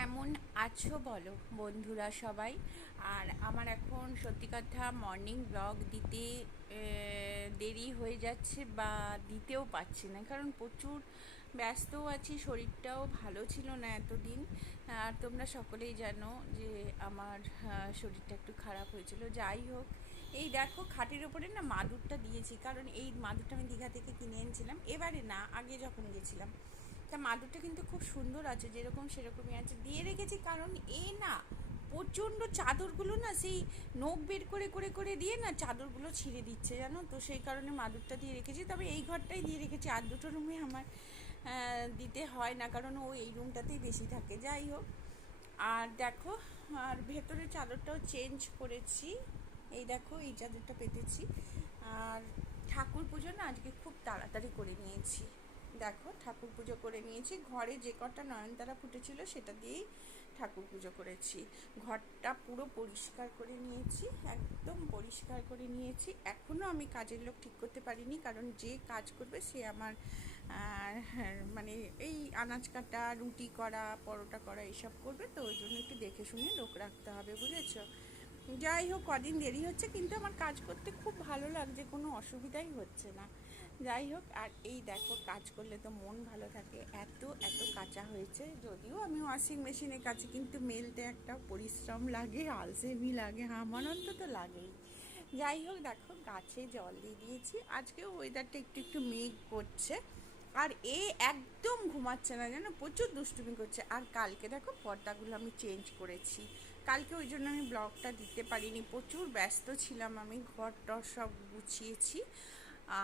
কেমন আছো বলো বন্ধুরা সবাই। আর আমার এখন সত্যি কথা মর্নিং ব্লগ দিতে দেরি হয়ে যাচ্ছে বা দিতেও পারছি না, কারণ প্রচুর ব্যস্তও আছি, শরীরটাও ভালো ছিল না এতদিন। আর তোমরা সকলেই জানো যে আমার শরীরটা একটু খারাপ হয়েছিল। যাই হোক, এই দেখো খাটের ওপরে না মাদুরটা দিয়েছি, কারণ এই মাদুরটা আমি দীঘা থেকে কিনে এনেছিলাম, এবারে না আগে যখন গেছিলাম। তা মাদুরটা কিন্তু খুব সুন্দর আছে, যেরকম সেরকমই আছে, দিয়ে রেখেছি। কারণ না প্রচণ্ড চাদরগুলো না সেই নখ বের করে করে করে দিয়ে না চাদরগুলো ছিঁড়ে দিচ্ছে, জানো তো, সেই কারণে মাদুরটা দিয়ে রেখেছি। তবে এই ঘরটাই দিয়ে রেখেছি, আর দুটো রুমে আমার দিতে হয় না, কারণ ও এই রুমটাতেই বেশি থাকে। যাই হোক, আর দেখো, আর ভেতরের চাদরটাও চেঞ্জ করেছি। এই দেখো, এই চাদরটা পেতেছি। আর ঠাকুর পুজো না আজকে খুব তাড়াতাড়ি করে নিয়েছি। দেখো, ঠাকুর পুজো করে নিয়েছি, ঘরে যে কটা নয়নতারা ফুটেছিল সেটা দিয়েই ঠাকুর পুজো করেছি। ঘরটা পুরো পরিষ্কার করে নিয়েছি, একদম পরিষ্কার করে নিয়েছি। এখনও আমি কাজের লোক ঠিক করতে পারিনি, কারণ যে কাজ করবে সে আমার মানে এই আনাজ কাটা, রুটি করা, পরোটা করা এইসব করবে, তো ওই জন্য একটু দেখে শুনে লোক রাখতে হবে, বুঝেছো। যাই হোক, কদিন দেরি হচ্ছে, কিন্তু আমার কাজ করতে খুব ভালো লাগছে, কোনো অসুবিধাই হচ্ছে না। যাই হোক, আর এই দেখো, কাজ করলে তো মন ভালো থাকে। এত এত কাঁচা হয়েছে, যদিও আমি ওয়াশিং মেশিনে কাচি, কিন্তু মেলতে একটা পরিশ্রম লাগে, আলসেমি লাগে, আমার অন্তত লাগেই। যাই হোক, দেখো গাছে জল দিয়ে দিয়েছি। আজকেও ওয়েদারটা একটু একটু মেঘ করছে, আর একদম ঘুমাচ্ছে না, জানো, প্রচুর দুষ্টুমি করছে। আর কালকে দেখো পর্দাগুলো আমি চেঞ্জ করেছি, কালকে ওই জন্য আমি ব্লগটা দিতে পারিনি, প্রচুর ব্যস্ত ছিলাম আমি, ঘর টর সব গুছিয়েছি।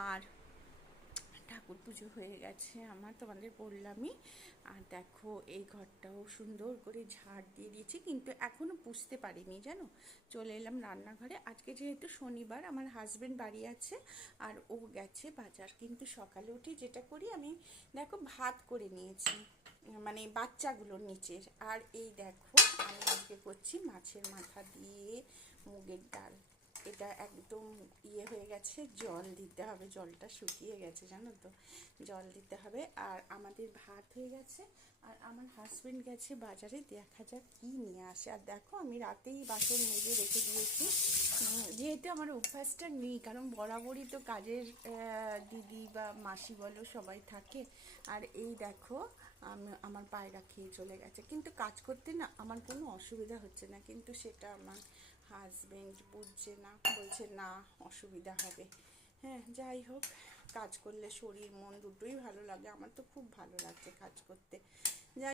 আর ঠাকুর পুজো হয়ে গেছে আমার, তোমাদের বললামই। আর দেখো, এই ঘরটাও সুন্দর করে ঝাড় দিয়ে দিয়েছি, কিন্তু এখনও পুষতে পারিনি, জানো। চলে এলাম রান্নাঘরে। আজকে যেহেতু শনিবার, আমার হাজব্যান্ড বাড়ি আছে, আর ও গেছে বাজার। কিন্তু সকালে উঠে যেটা করি আমি, দেখো, ভাত করে নিয়েছি, মানে বাচ্চাগুলোর নিচের। আর এই দেখো, আমি আজকে করছি মাছের মাথা দিয়ে মুগের ডাল। এটা একদম হয়ে গেছে, জল দিতে হবে, জলটা শুকিয়ে গেছে, জানো তো, জল দিতে হবে। আর আমাদের ভাত হয়ে গেছে, আর আমার হাজব্যান্ড গেছে বাজারে, দেখা যাক কী নিয়ে আসে। আর দেখো, আমি রাতেই বাসন মেজে রেখে দিয়েছি, যেহেতু আমার অভ্যাসটা নেই, কারণ বরাবরই তো কাজের দিদি বা মাসি বলো সবাই থাকে। আর এই দেখো, আমার পায়রা খেয়ে চলে গেছে, কিন্তু কাজ করতে না আমার কোনো অসুবিধা হচ্ছে না, কিন্তু সেটা আমার হাজবেন্ড বুঝছে না, বলছে না অসুবিধা হবে। হ্যাঁ, যাই হোক, কাজ করলে শরীর মন দুটোই ভালো লাগে, আমার তো খুব ভালো লাগছে কাজ করতে।